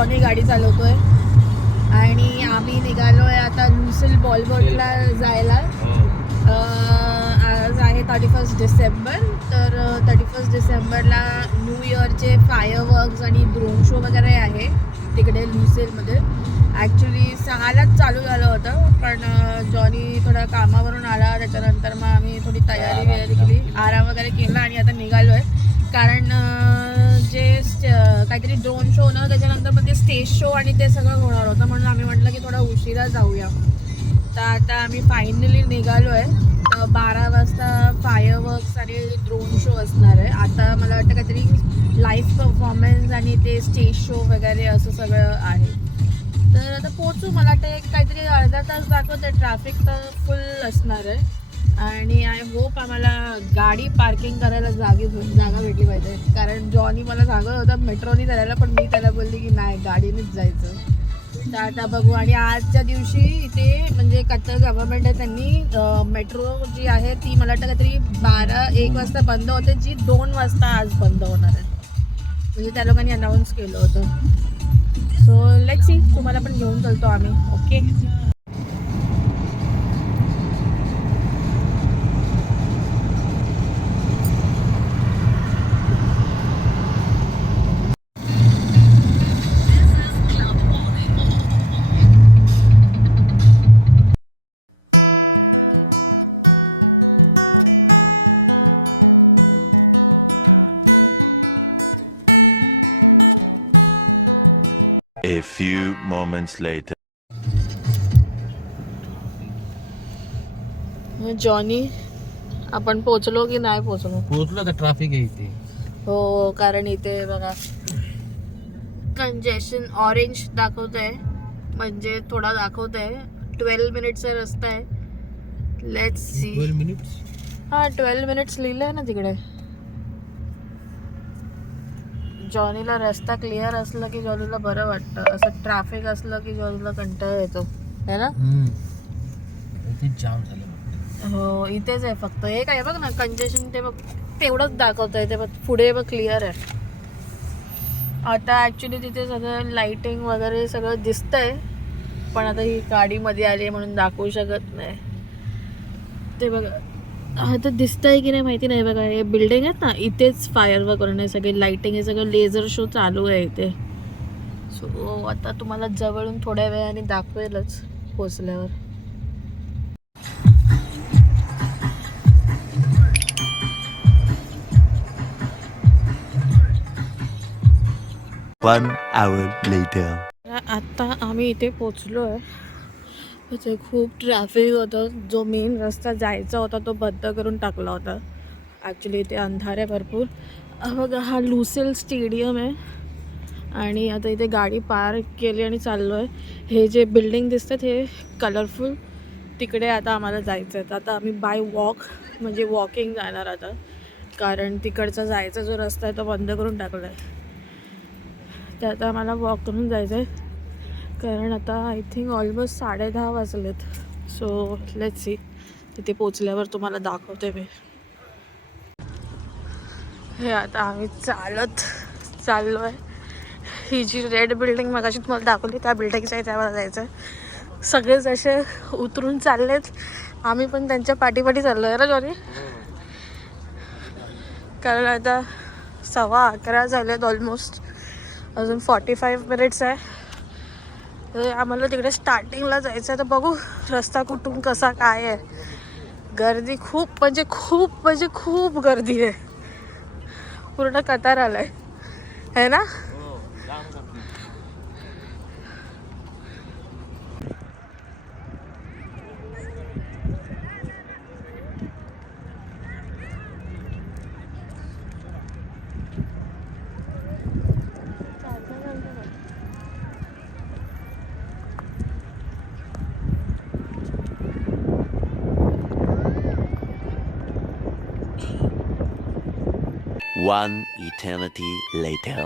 Johnny गाडी चालवतोय आणि आम्ही निघालोय आता लुसेल बॉलबोटला जायला. आज आहे 31 डिसेंबर. तर 31 डिसेंबरला न्यू इयरचे फायरवर्क्स आणि ड्रोन शो वगैरे आहे तिकडे लुसेलमध्ये. ॲक्च्युली 6लाच चालू झालं होतं, पण जॉनी थोडा कामावरून आला, त्याच्यानंतर मग आम्ही थोडी तयारी वगैरे केली, आराम वगैरे केला आणि आता निघालो आहे. कारण जे काहीतरी ड्रोन शो ना, त्याच्यानंतर मग ते स्टेज शो आणि ते सगळं होणार होतं, म्हणून आम्ही म्हटलं की थोडा उशिरा जाऊया. तर आता आम्ही फायनली निघालो आहे. 12 वाजता फायरवर्क्स आणि ड्रोन शो असणार आहे. आता मला वाटतं काहीतरी लाईव्ह परफॉर्मन्स आणि ते स्टेज शो वगैरे असं सगळं आहे. तर आता पोचू, मला वाटतं काहीतरी अर्धा तास दाखवते. ट्रॅफिक तर फुल असणार आहे आणि आय होप आम्हाला गाडी पार्किंग करायला जागा भेटली पाहिजे. कारण जॉनी मला सांगत होता मेट्रोनी जायला, पण मी त्याला बोलली की नाही, गाडीनेच जायचं. तर आता बघू. आणि आजच्या दिवशी इथे म्हणजे कतर गव्हर्नमेंट आहे, त्यांनी मेट्रो जी आहे ती मला वाटतं काहीतरी 12-1 वाजता बंद होते, जी 2 वाजता आज बंद होणार आहे, म्हणजे त्या लोकांनी अनाऊन्स केलं होतं. सो लेट्स सी, तुम्हाला पण घेऊन चलतो आम्ही. Okay. A few moments later. Johnny, आपण पोचलो की नाही पोचलो? पोहोचलो तर ट्रॅफिक आहे इथे. हो, कारण इथे बघा कंजेशन ऑरेंज दाखवत आहे, म्हणजे थोडा दाखवत आहे. 12 मिनिटचा रस्ता आहे. Let's see. 12 मिनिट्स. हां, 12 मिनिट्स लिहिलं आहे ना तिकडे. जॉनीला रस्ता क्लिअर असला की जॉनीला बरं वाटतं. असं ट्रॅफिक असलं की जॉनीला कंटाळा येतो, है ना? इथेच जाम झालं. हो, इथेच आहे फक्त. हे काय बघ ना, कंजेशन ते बघ तेवढंच दाखवत आहे, ते बघ पुढे बघ क्लिअर आहे. आता ॲक्च्युली तिथे सगळं लाईटिंग वगैरे सगळं दिसतंय, पण आता ही गाडीमध्ये आली आहे म्हणून दाखवू शकत नाही. ते बघा आता दिसतंय की नाही माहिती नाही. बघा हे बिल्डिंग आहेत ना, इथेच फायरवर्क करून सगळे लाईटिंग, हे सगळं लेझर शो चालू आहे इथे. सो आता तुम्हाला जवळून थोड्या वेळाने दाखवेलच पोचल्यावर. One hour later. आता आम्ही इथे पोचलो आहे. इथे खूप ट्रॅफिक होतं. जो मेन रस्ता जायचा होता तो बंद करून टाकला होता. ॲक्च्युली इथे अंधार आहे भरपूर. बघा हा लुसेल स्टेडियम आहे आणि आता इथे गाडी पार्क केली आणि चाललो आहे. हे जे बिल्डिंग दिसतात हे कलरफुल, तिकडे आता आम्हाला जायचं आहे. आता आम्ही बाय वॉक म्हणजे वॉकिंग जाणार आता, कारण तिकडचा जायचा जो रस्ता आहे तो बंद करून टाकला आहे. तर आता आम्हाला वॉक करून जायचं आहे, कारण आता आय थिंक ऑलमोस्ट 10:30 वाजलेत. सो लेट्स सी, तिथे पोचल्यावर तुम्हाला दाखवते मी. हे आता आम्ही चालत चाललो आहे. ही जी रेड बिल्डिंग मगाशी तुम्हाला दाखवली त्या बिल्डिंगच्या इथे आम्हाला जायचं आहे. सगळेच असे उतरून चाललेत, आम्ही पण त्यांच्या पाठीपाठी चाललो आहे ना जॉनी, कारण आता 11:15 झालेत ऑलमोस्ट. अजून 45 मिनिट्स आहे. तर आम्हाला तिकडे स्टार्टिंगला जायचं आहे. तर बघू रस्ता कुठून कसा काय आहे. गर्दी खूप म्हणजे खूप गर्दी आहे. पूर्ण कतार आलाय है ना. One eternity later.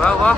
वा वा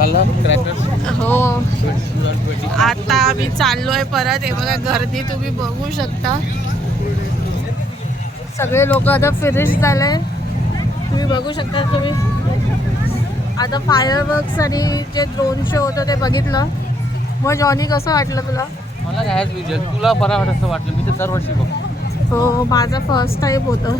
खाल्ला क्रॅकर्स हो आता आम्ही चाललोय परत. हे बघा गर्दी तुम्ही बघू शकता. सगळे लोक आता फिनिश झाले तुम्ही बघू शकता. तुम्ही आता फायरवर्क्स आणि जे ड्रोन शो होतं ते बघितलं. मग जॉनी कसं वाटलं तुला? मला ह्याच विजय तुला बरा वाटत असं वाटलं. मी तर दरवर्षी बघतो. हो माझं फर्स्ट टाईम होतं.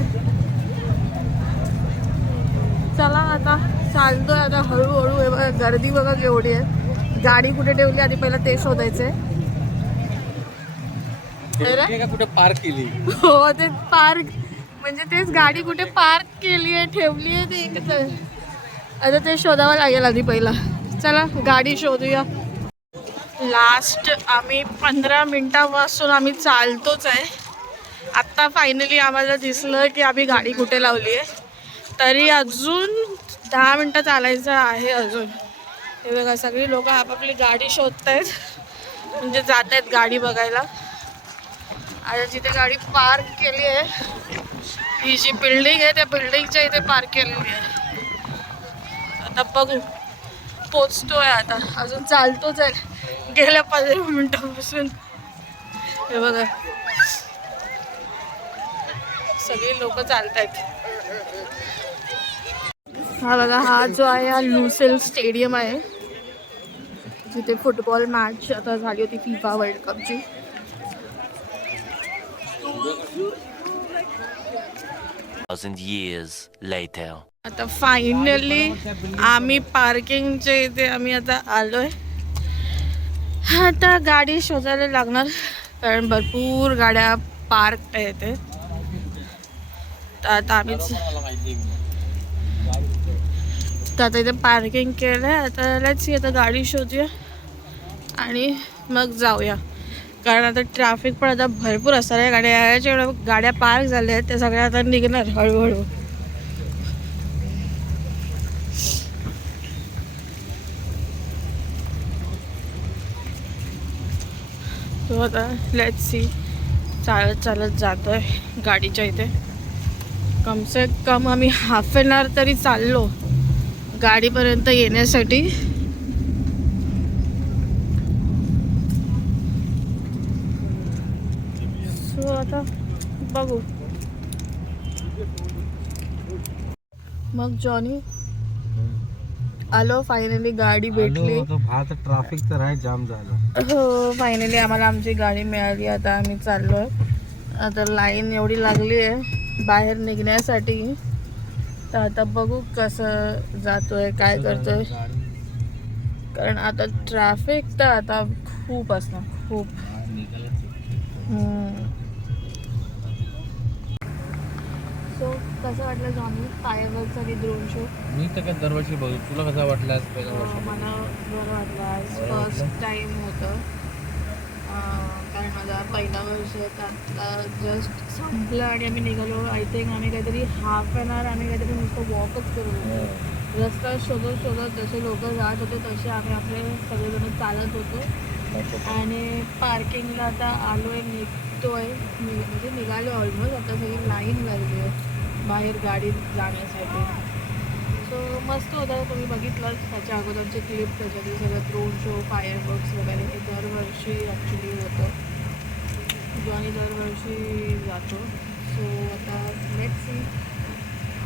चला आता चालतोय आता हळूहळू. हे बघा गर्दी बघा केवढी आहे. गाडी कुठे ठेवली आधी पहिला ते शोधायचे. कुठे पार्क केली? हो ते पार्क म्हणजे तेच गाडी कुठे पार्क केली आहे ठेवली आहे ते एकच आहे. आता ते शोधावं लागेल आधी पहिला. चला गाडी शोधूया. लास्ट आम्ही 15 मिनटापासून आम्ही चालतोच आहे. आत्ता फायनली आम्हाला दिसलं की आम्ही गाडी कुठे लावली आहे. तरी अजून 10 मिनटं चालायचं आहे अजून. हे बघा सगळी लोक आपापली गाडी शोधत आहेत म्हणजे जात आहेत गाडी बघायला. आता जिथे गाडी पार्क केली आहे ही जी बिल्डिंग आहे त्या बिल्डिंगच्या इथे पार्क केलेली आहे. आता बघू पोचतोय. आता अजून चालतोच आहे गेल्या 15 मिनिटापासून. हे बघा सगळी लोक चालत आहेत. हा बघा हा जो आहे हा लुसेल स्टेडियम आहे जिथे फुटबॉल मॅच आता झाली होती फिफा वर्ल्ड कपची. 1,000 years later. आता फायनली आम्ही पार्किंगच्या इथे आम्ही आता आलोय. आता गाडी शोधायला लागणार कारण भरपूर गाड्या पार्क आहेत. तर आता आम्हीच तर आता इथे पार्किंग केलं आहे. आता लेट्स सी आता गाडी शोधूया आणि मग जाऊया. कारण आता ट्रॅफिक पण आता भरपूर असणार आहे. गाड्या जेवढ्या गाड्या पार्क झाल्या आहेत त्या सगळ्या आता निघणार हळूहळू. तो आता लेट्स सी चालत चालत जातोय गाडीच्या इथे. कम से कम आम्ही हाफ एन आवर तरी चाललो गाडीपर्यंत येण्यासाठी. सो आता बघू. मग जॉनी आलो फायनली. गाडी भेटली. ट्रॅफिक तर आहे जाम झालं. हो फायनली आम्हाला आमची गाडी मिळाली. आता आम्ही चाललोय. आता लाईन एवढी लागली आहे बाहेर निघण्यासाठी. तर आता बघू कसं जातोय काय करतोय. कारण आता ट्रॅफिक तर आता खूप असणार खूप. सो कसं वाटलं जॉनी फायरवर्क्स आणि ड्रोन शो? मी तर काय दरवर्षी बघू. तुला कसा वाटला पहिल्या वर्षी? मला बरं वाटलं. आज फर्स्ट टाईम होतं कारण माझा पहिला वर्ष आता जस्ट संपलं आणि आम्ही निघालो. आय थिंक आम्ही काहीतरी हाफ एन आवर आम्ही काहीतरी नुसतं वॉकच करू होतो. रस्ता शोधत शोधत जसे लोक जात होते तसे आम्ही आपले सगळेजण चालत होतो. आणि पार्किंगला आता आलो आहे निघतोय म्हणजे निघालो ऑलमोस्ट. आता सगळी लाईन लागली आहे बाहेर गाडी जाण्यासाठी. सो मस्त होता. तुम्ही बघितलं त्याच्या अगोदरचे क्लिप त्याच्यातली सगळं ड्रोन शो फायरवर्क्स वगैरे हे दरवर्षी ॲक्च्युली होतं. जॉनी दरवर्षी जातो. सो आता लेट्स सी.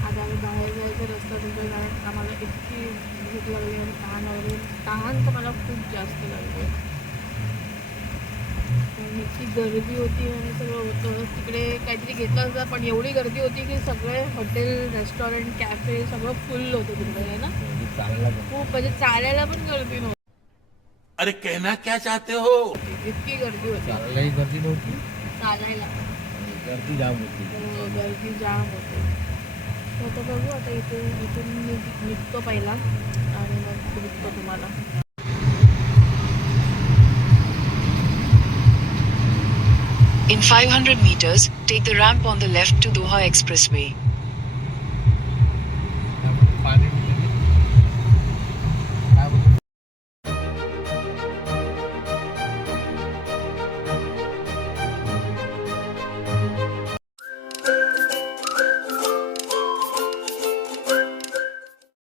आता आम्ही बाहेर जायचा रस्ता तुमच्या कारण आम्हाला इतकी भूक लागली आणि तहान तर मला खूप जास्त लागली. इतकी गर्दी होती आणि सगळं होतं. तिकडे काहीतरी घेतलं असतं पण एवढी गर्दी होती की सगळे हॉटेल रेस्टॉरंट कॅफे सगळं फुल होतं तिकडे आहे ना. खूप म्हणजे चालायला पण गर्दी नव्हती. अरे कहना क्या चाहते हो? इतकी गर्दी होती. चालायलाही गर्दी नव्हती. चालायला गर्दी जाम होती. गर्दी जाम होती. आता बघू आता इथून निघतो पहिला आणि मग निघतो तुम्हाला. In 500 meters, take the ramp on the left to Doha Expressway.